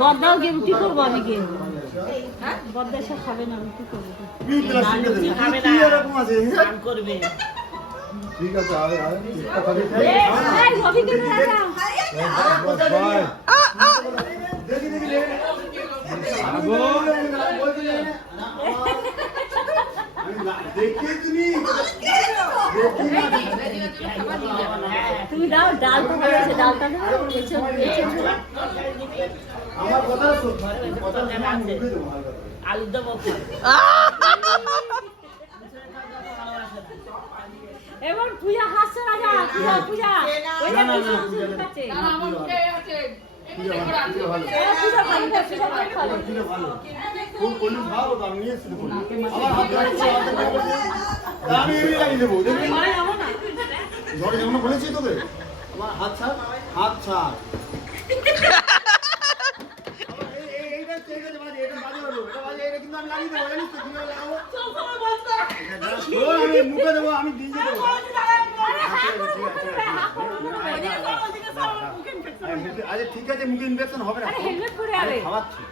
বদ্দাও গিয়ে রুটি করবো আমি গিয়ে বদ্দা সব খাবে না রুটি করবো করবে ঠিক আছে তুমি দাও ডাল তো বলেছে ডালটা আমার কথা আলু দেবো এবার পূজা হাসছে রাজা পূজা ওই যে বলেছি তোকে আমার হাত ছাড় হাত ছাড় মুখে দেবো আমি দিয়ে দেবো আচ্ছা ঠিক আছে মুখে ইনফেকশন হবে না খাওয়াচ্ছি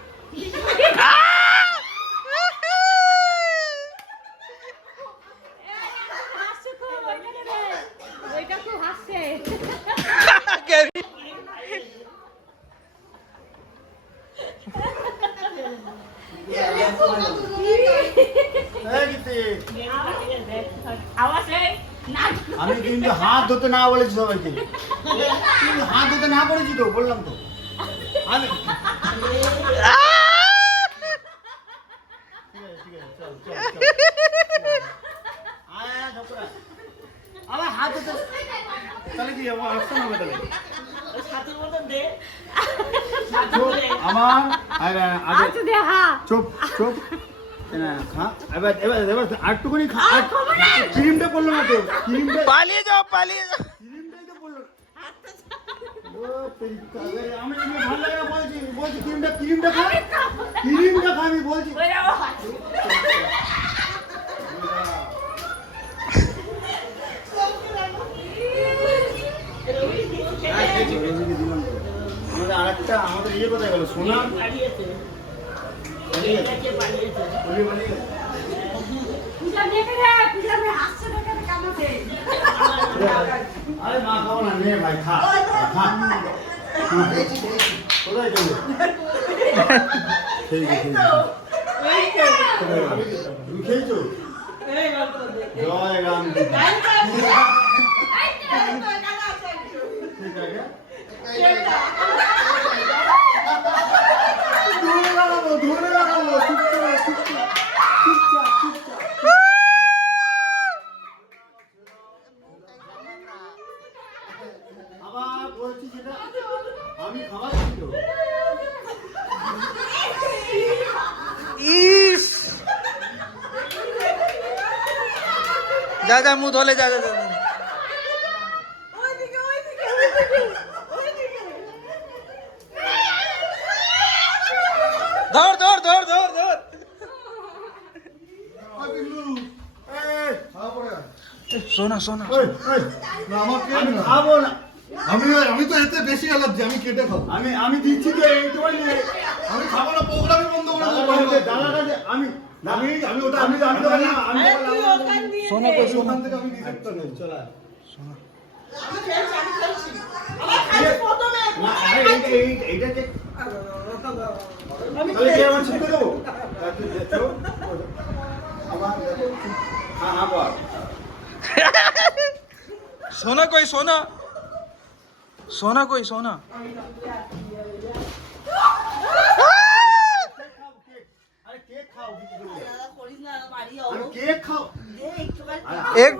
আমি কিন্তু হাত ধরতে না বলেছি সবাইকে হাত ধরতে না বলেছি তো বললাম তো আমি আমার হাত ধরতে তাহলে কি অপশন হবে তাহলে আমার চুপ চুপ এবার আটটুকুনি ক্রিমটা পড়লো না তো ক্রিমটা পালিয়ে যাও ক্রিমটাই তো পড়লো আমি ভালো লাগে বলছি ক্রিমটা খা আমি বলছি আমাদের আরেকটা আমাদের ইয়ে কোথায় গেল সোনা আরে মা খাবো না নে ভাই খা কোথায় যাবো খেয়েছো জয় রাম ধরে লাগাবো আবার বলছি যেটা আমি খাবার ছিল যা মুখ ধলে যা ধর সোনা খাবো না আমি তো এতে বেশি অ্যালার্জি আমি কেটে খাবো আমি দিচ্ছি তো এইটুকুই আমি খাবো না প্রোগ্রামই বন্ধ করে দেবো আমি ওটা আমি সোনা ওখান থেকে আমি দিয়ে দিতে নেই চলা সোনা এইটাকে তাহলে কি আমার ছিটকে দেবো सोना कोई सोना सोना कोई सोना আরে কেক খাও কেক খাও एक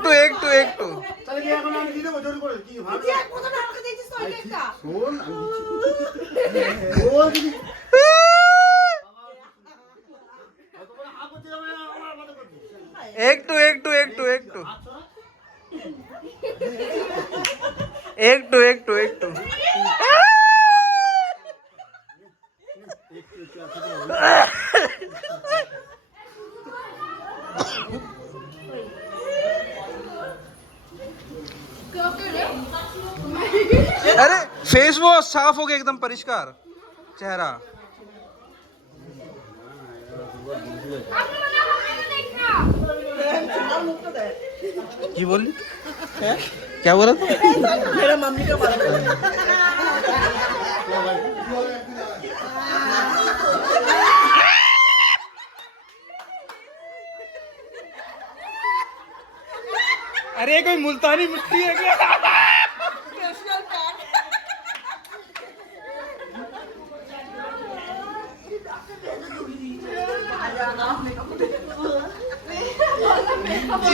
टू তাহলে কি এখন আমি দিয়ে দেবো জোর করে কি ভালো শোন আমি দিচ্ছি ও দিদি কত বড় হাত হচ্ছে যাবে আমার মাথা করতে एक टू अरे फेस वॉश साफ हो गया एकदम परिष्कार चेहरा की बोली क्या बोला था मेरा मम्मी का बात अरे कोई मुल्तानी मिट्टी है क्या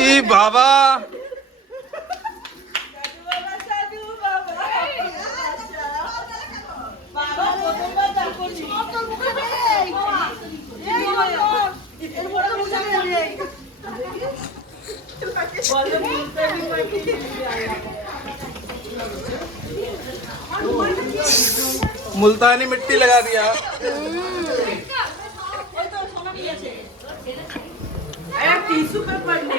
ई बाबा मुल्तानी मिट्टी लगा दिया टिश्यू पेपर